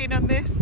keen on this.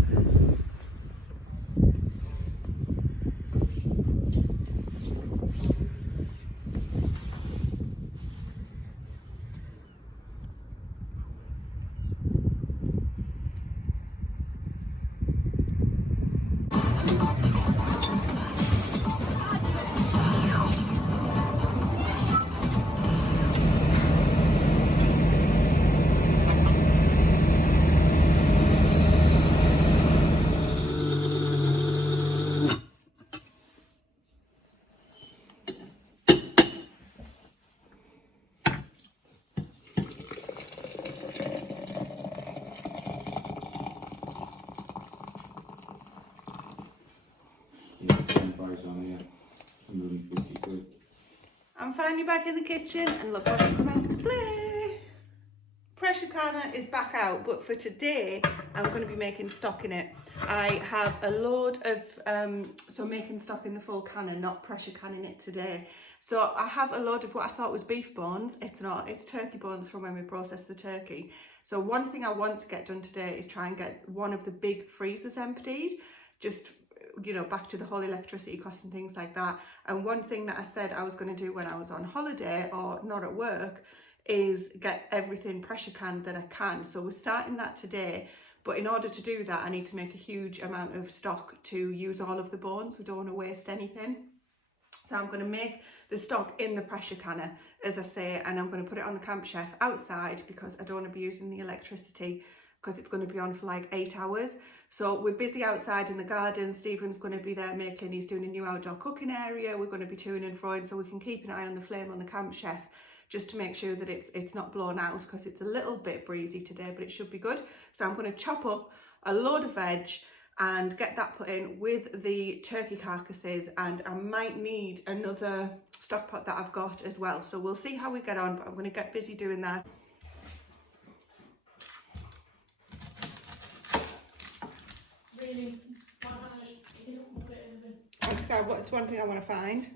I'm finally back in the kitchen and look what's come out to play. Pressure canner is back out, but for today I'm going to be making stock in it. I have a load of, so making stock in the full canner, not pressure canning it today. So I have a load of what I thought was beef bones. It's not, it's turkey bones from when we processed the turkey. So one thing I want to get done today is try and get one of the big freezers emptied, just, you know, back to the whole electricity costs and things like that. And one thing that I said I was going to do when I was on holiday or not at work is get everything pressure canned that I can. So we're starting that today, but in order to do that I need to make a huge amount of stock to use all of the bones. We don't want to waste anything. So I'm going to make the stock in the pressure canner, as I say, and I'm going to put it on the camp chef outside because I don't want to be using the electricity because it's going to be on for like 8 hours. So we're busy outside in the garden. Stephen's going to be there making, he's doing a new outdoor cooking area. We're going to be toing and froing so we can keep an eye on the flame on the camp chef just to make sure that it's not blown out because it's a little bit breezy today, but it should be good. So I'm going to chop up a load of veg and get that put in with the turkey carcasses, and I might need another stock pot that I've got as well. So we'll see how we get on, but I'm going to get busy doing that. Really? So what's one thing I want to find?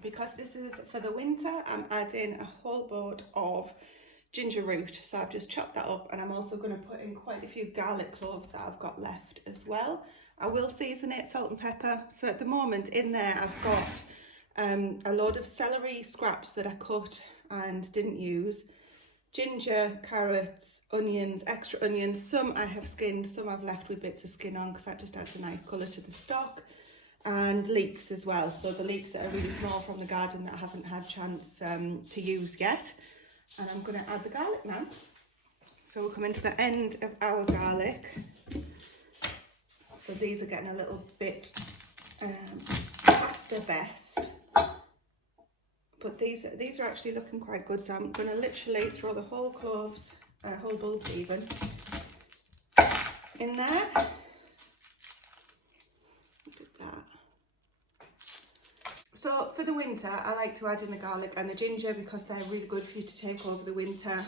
Because this is for the winter, I'm adding a whole boat of ginger root. So I've just chopped that up, and I'm also going to put in quite a few garlic cloves that I've got left as well. I will season it, salt and pepper. So at the moment in there I've got a load of celery scraps that I cut and didn't use, ginger, carrots, onions, extra onions. Some I have skinned, some I've left with bits of skin on because that just adds a nice colour to the stock. And leeks as well, so the leeks that are really small from the garden that I haven't had chance to use yet. And I'm going to add the garlic now. So we're coming to the end of our garlic. So these are getting a little bit past their best, but these are actually looking quite good. So I'm going to literally throw the whole cloves, whole bulbs even, in there. So for the winter, I like to add in the garlic and the ginger because they're really good for you to take over the winter,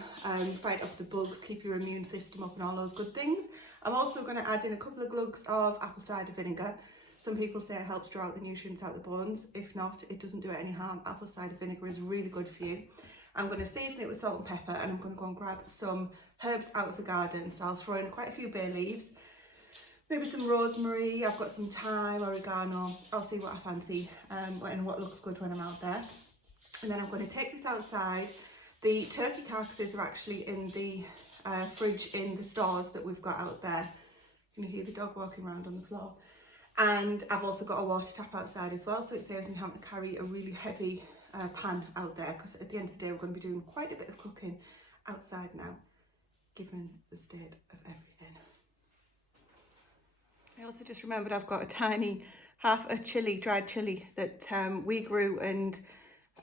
fight off the bugs, keep your immune system up and all those good things. I'm also going to add in a couple of glugs of apple cider vinegar. Some people say it helps draw out the nutrients out the bones. If not, it doesn't do it any harm. Apple cider vinegar is really good for you. I'm going to season it with salt and pepper, and I'm going to go and grab some herbs out of the garden. So I'll throw in quite a few bay leaves. Maybe some rosemary, I've got some thyme, oregano. I'll see what I fancy and what looks good when I'm out there. And then I'm going to take this outside. The turkey carcasses are actually in the fridge in the stores that we've got out there. You can hear the dog walking around on the floor. And I've also got a water tap outside as well, so it saves me having to carry a really heavy pan out there, because at the end of the day we're going to be doing quite a bit of cooking outside now, given the state of everything. I also just remembered I've got a tiny half a chilli, dried chilli that we grew, and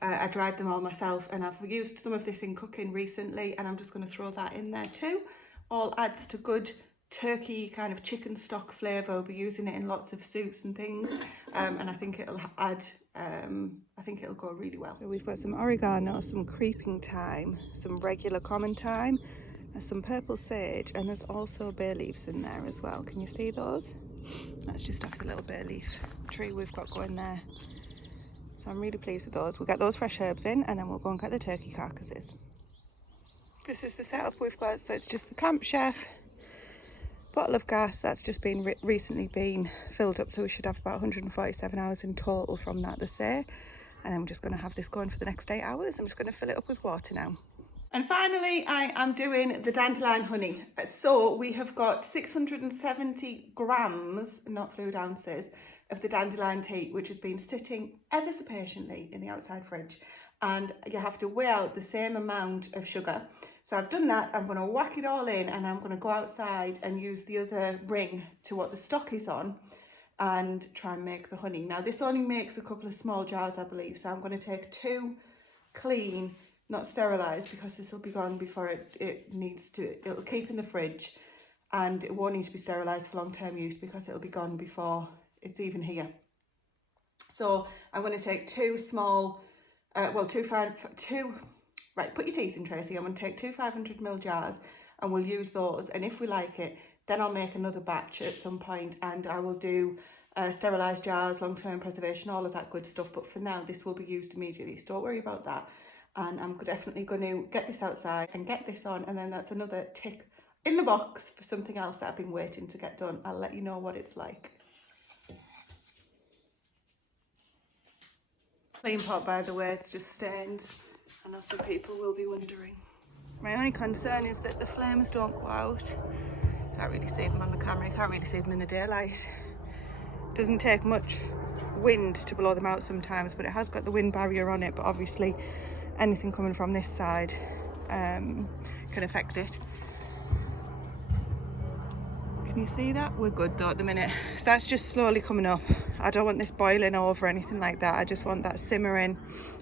I dried them all myself, and I've used some of this in cooking recently, and I'm just going to throw that in there too. All adds to good turkey kind of chicken stock flavour. We'll be using it in lots of soups and things, and I think it'll add, I think it'll go really well. So we've got some oregano, some creeping thyme, some regular common thyme, some purple sage, and there's also bay leaves in there as well. Can you see those? That's just off the little bay leaf tree we've got going there. So I'm really pleased with those. We'll get those fresh herbs in and then we'll go and get the turkey carcasses. This is the setup we've got. So it's just the Camp Chef, bottle of gas that's just been recently been filled up. So we should have about 147 hours in total from that, they say. And I'm just going to have this going for the next 8 hours. I'm just going to fill it up with water now. And finally, I am doing the dandelion honey. So we have got 670 grams, not fluid ounces, of the dandelion tea, which has been sitting ever so patiently in the outside fridge. And you have to weigh out the same amount of sugar. So I've done that. I'm going to whack it all in and I'm going to go outside and use the other ring to what the stock is on and try and make the honey. Now this only makes a couple of small jars, I believe. So I'm going to take 2 clean, not sterilised, because this will be gone before it'll keep in the fridge and it won't need to be sterilised for long-term use because it'll be gone before it's even here. So I'm going to take 2 small, right, put your teeth in, Tracy. I'm going to take 2 500ml jars and we'll use those, and if we like it, then I'll make another batch at some point and I will do sterilised jars, long-term preservation, all of that good stuff. But for now, this will be used immediately, so don't worry about that. And I'm definitely going to get this outside and get this on, and then that's another tick in the box for something else that I've been waiting to get done. I'll let you know what it's like. Clean pot, by the way, it's just stained. I know some people will be wondering. My only concern is that the flames don't go out. Can't really see them on the camera, you can't really see them in the daylight. Doesn't take much wind to blow them out sometimes, but it has got the wind barrier on it, but obviously anything coming from this side can affect it. Can you see that? We're good though at the minute. So that's just slowly coming up. I don't want this boiling over or anything like that. I just want that simmering,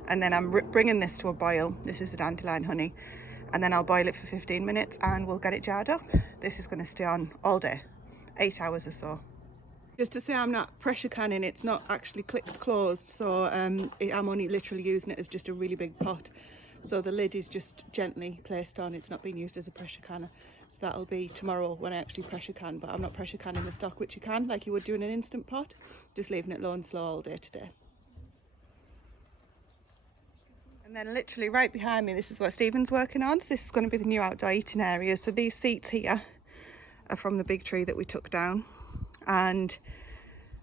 and then I'm bringing this to a boil. This is the dandelion honey, and then I'll boil it for 15 minutes and we'll get it jarred up. This is going to stay on all day, 8 hours or so. Just to say, I'm not pressure canning, it's not actually clicked closed, so I'm only literally using it as just a really big pot. So the lid is just gently placed on, it's not being used as a pressure canner. So that'll be tomorrow when I actually pressure can, but I'm not pressure canning the stock, which you can, like you would do in an instant pot, just leaving it low and slow all day today. And then literally right behind me, this is what Stephen's working on. So this is going to be the new outdoor eating area. So these seats here are from the big tree that we took down. And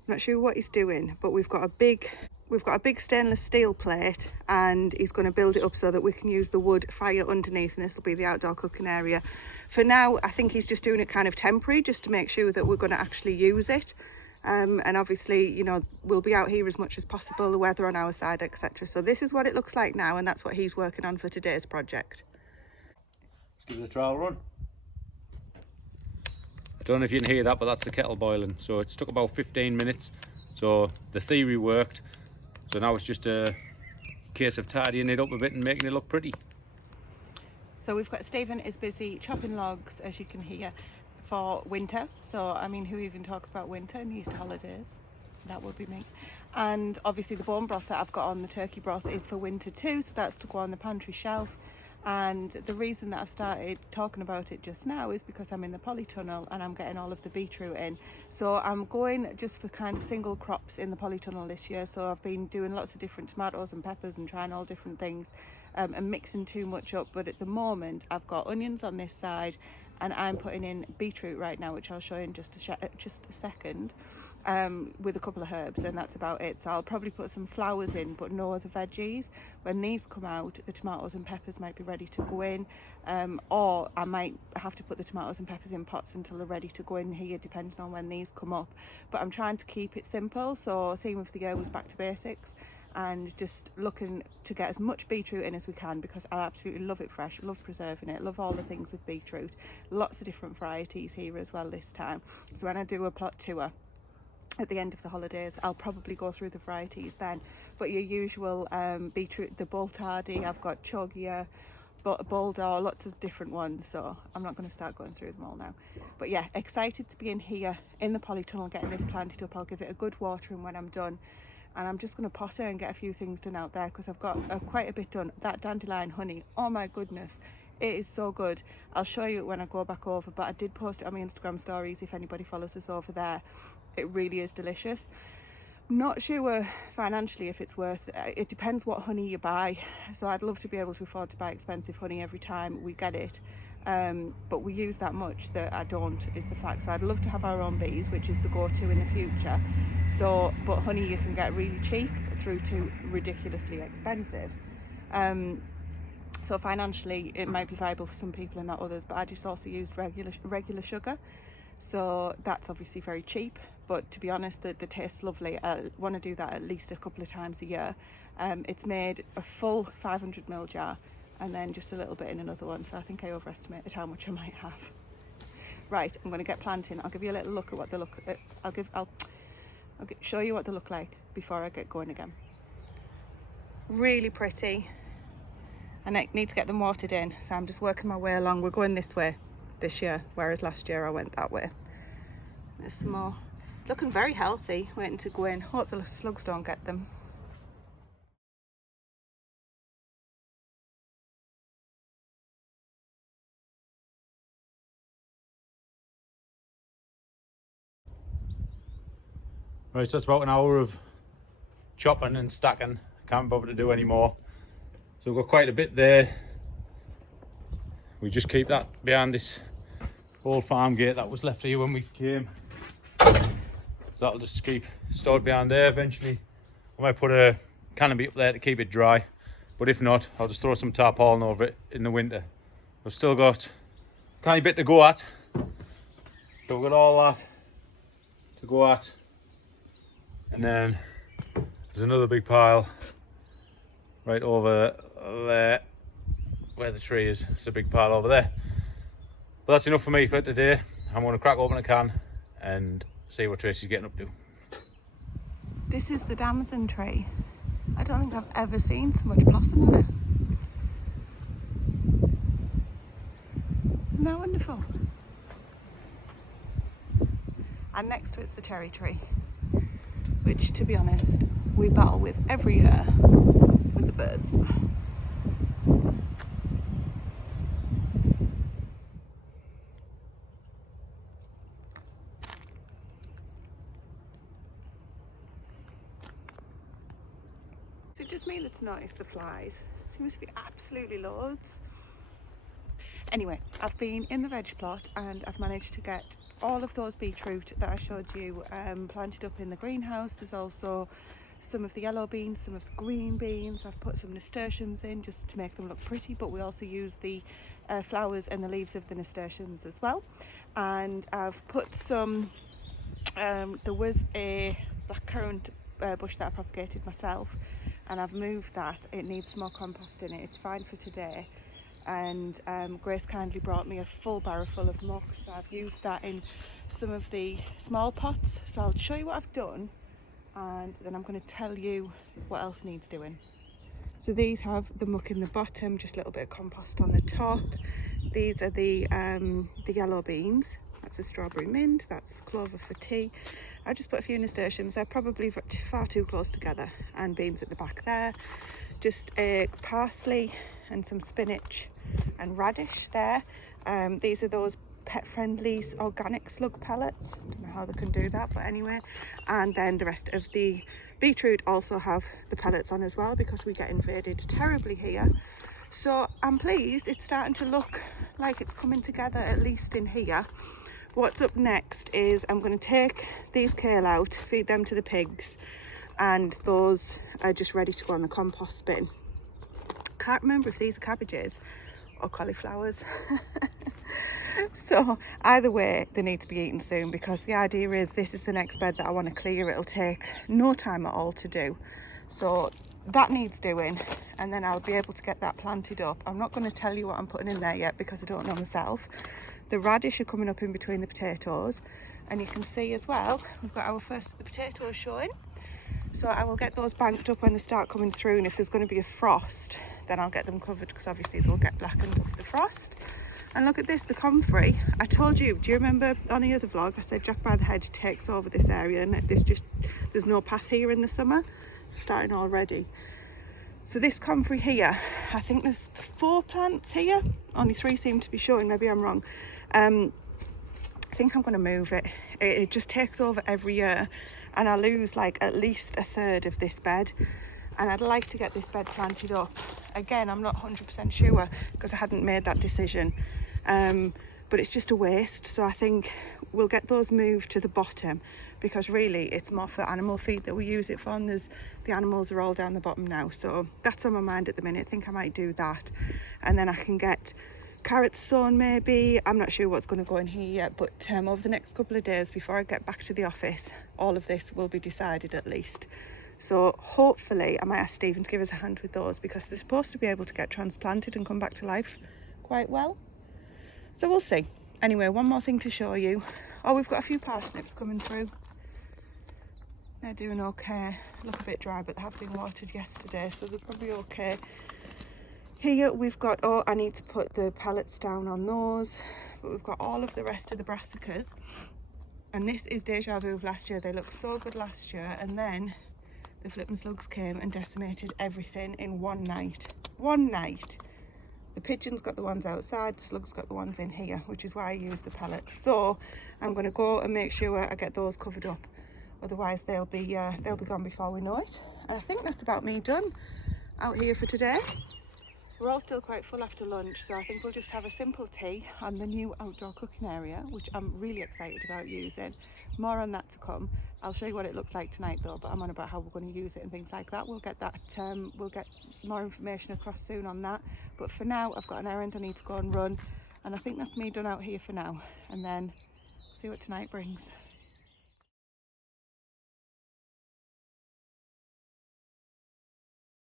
I'm not sure what he's doing, but we've got a big stainless steel plate, and he's going to build it up so that we can use the wood fire underneath, and this will be the outdoor cooking area. For now, I think he's just doing it kind of temporary, just to make sure that we're going to actually use it. And obviously, you know, we'll be out here as much as possible, the weather on our side, etc. So this is what it looks like now, and that's what he's working on for today's project. Let's give it a trial run. I don't know if you can hear that, but that's the kettle boiling. So it's took about 15 minutes. So the theory worked. So now it's just a case of tidying it up a bit and making it look pretty. So we've got Stephen is busy chopping logs, as you can hear, for winter. So I mean, who even talks about winter in the Easter holidays? That would be me. And obviously the bone broth that I've got on, the turkey broth, is for winter too, so that's to go on the pantry shelf. And the reason that I've started talking about it just now is because I'm in the Polytunnel and I'm getting all of the beetroot in. So I'm going just for kind of single crops in the Polytunnel this year. So I've been doing lots of different tomatoes and peppers and trying all different things and mixing too much up. But at the moment I've got onions on this side and I'm putting in beetroot right now, which I'll show you in just a second. With a couple of herbs, and that's about it. So I'll probably put some flowers in, but no other veggies. When these come out, the tomatoes and peppers might be ready to go in, or I might have to put the tomatoes and peppers in pots until they're ready to go in here, depending on when these come up. But I'm trying to keep it simple, so theme of the year was back to basics, and just looking to get as much beetroot in as we can, because I absolutely love it fresh, love preserving it, love all the things with beetroot. Lots of different varieties here as well this time. So when I do a plot tour at the end of the holidays, I'll probably go through the varieties then. But your usual beetroot, the Boltardi, I've got Chogia, Bulldor, lots of different ones, so I'm not going to start going through them all now. But yeah, excited to be in here in the Polytunnel getting this planted up. I'll give it a good watering when I'm done, and I'm just going to potter and get a few things done out there because I've got quite a bit done. That dandelion honey, oh my goodness, It is so good. I'll show you it when I go back over, but I did post it on my Instagram stories if anybody follows us over there. It really is delicious. Not sure financially if it's worth it. It depends what honey you buy. So I'd love to be able to afford to buy expensive honey every time we get it. But we use that much that I don't, is the fact. So I'd love to have our own bees, which is the go-to in the future. So, but honey you can get really cheap through to ridiculously expensive. So financially it might be viable for some people and not others, but I just also use regular sugar. So that's obviously very cheap, but to be honest, the taste's lovely. I want to do that at least a couple of times a year. It's made a full 500ml jar and then just a little bit in another one, so I think I overestimated how much I might have. Right, I'm going to get planting. I'll give you a little look at what they look at. I'll show you what they look like before I get going again. Really pretty. And I need to get them watered in, so I'm just working my way along. We're going this way this year, whereas last year I went that way. There's some more. Looking very healthy, waiting to go in. Hope the slugs don't get them. Right, so that's about an hour of chopping and stacking. Can't bother to do any more. So we've got quite a bit there. We just keep that behind this old farm gate that was left here when we came. So that'll just keep stored behind there. Eventually I might put a canopy up there to keep it dry, but if not, I'll just throw some tarpaulin over it in the winter. We've still got a tiny bit to go at, so we've got all that to go at, and then there's another big pile right over there where the tree is. It's a big pile over there. But that's enough for me for today. I'm going to crack open a can and see what Tracy's getting up to. This is the damson tree. I don't think I've ever seen so much blossom on it. Isn't that wonderful? And next to it's the cherry tree, which, to be honest, we battle with every year with the birds. Is it just me that's noticed the flies? Seems to be absolutely loads. Anyway, I've been in the veg plot and I've managed to get all of those beetroot that I showed you planted up in the greenhouse. There's also some of the yellow beans, some of the green beans. I've put some nasturtiums in just to make them look pretty, but we also use the flowers and the leaves of the nasturtiums as well. And I've put some, there was a blackcurrant bush that I propagated myself, and I've moved that. It needs some more compost in it. It's fine for today. And Grace kindly brought me a full barrel full of muck, so I've used that in some of the small pots. So I'll show you what I've done, and then I'm going to tell you what else needs doing. So these have the muck in the bottom, just a little bit of compost on the top. These are the yellow beans. That's a strawberry mint, that's clover for tea. I just put a few nasturtiums. They're probably far too close together, and beans at the back there. Just a parsley and some spinach and radish there. These are those pet-friendly organic slug pellets. I don't know how they can do that, but anyway. And then the rest of the beetroot also have the pellets on as well, because we get invaded terribly here. So I'm pleased it's starting to look like it's coming together, at least in here. What's up next is I'm going to take these kale out, feed them to the pigs, and those are just ready to go on the compost bin. Can't remember if these are cabbages or cauliflowers. So either way, they need to be eaten soon, because the idea is this is the next bed that I want to clear. It'll take no time at all to do, so that needs doing, and then I'll be able to get that planted up. I'm not going to tell you what I'm putting in there yet because I don't know myself. The radish are coming up in between the potatoes, and you can see as well we've got our first of the potatoes showing. So I will get those banked up when they start coming through, and if there's going to be a frost, then I'll get them covered, because obviously they'll get blackened with the frost. And look at this, the comfrey. I told you, do you remember on the other vlog I said Jack by the Hedge takes over this area, and there's no path here in the summer? It's starting already. So this comfrey here, I think there's 4 plants here, only 3 seem to be showing, maybe I'm wrong. I think I'm going to move it. It just takes over every year and I lose like at least a third of this bed, and I'd like to get this bed planted up. Again, I'm not 100% sure because I hadn't made that decision, but it's just a waste, so I think we'll get those moved to the bottom because really it's more for animal feed that we use it for, and the animals are all down the bottom now, so that's on my mind at the minute. I think I might do that, and then I can get carrots sown maybe. I'm not sure what's going to go in here yet, but over the next couple of days before I get back to the office, all of this will be decided at least. So hopefully I might ask Stephen to give us a hand with those because they're supposed to be able to get transplanted and come back to life quite well. So we'll see. Anyway, one more thing to show you. Oh, we've got a few parsnips coming through. They're doing okay. Look a bit dry, but they have been watered yesterday, so they're probably okay. Here we've got, oh, I need to put the pellets down on those, but we've got all of the rest of the brassicas. And this is deja vu of last year. They looked so good last year, and then the flippin' slugs came and decimated everything in one night. One night. The pigeons got the ones outside, the slugs got the ones in here, which is why I use the pellets. So I'm going to go and make sure I get those covered up. Otherwise they'll be gone before we know it. And I think that's about me done out here for today. We're all still quite full after lunch, so I think we'll just have a simple tea on the new outdoor cooking area, which I'm really excited about using. More on that to come. I'll show you what it looks like tonight though, but I'm on about how we're going to use it and things like that. We'll get that, we'll get more information across soon on that. But for now, I've got an errand I need to go and run, and I think that's me done out here for now. And then see what tonight brings.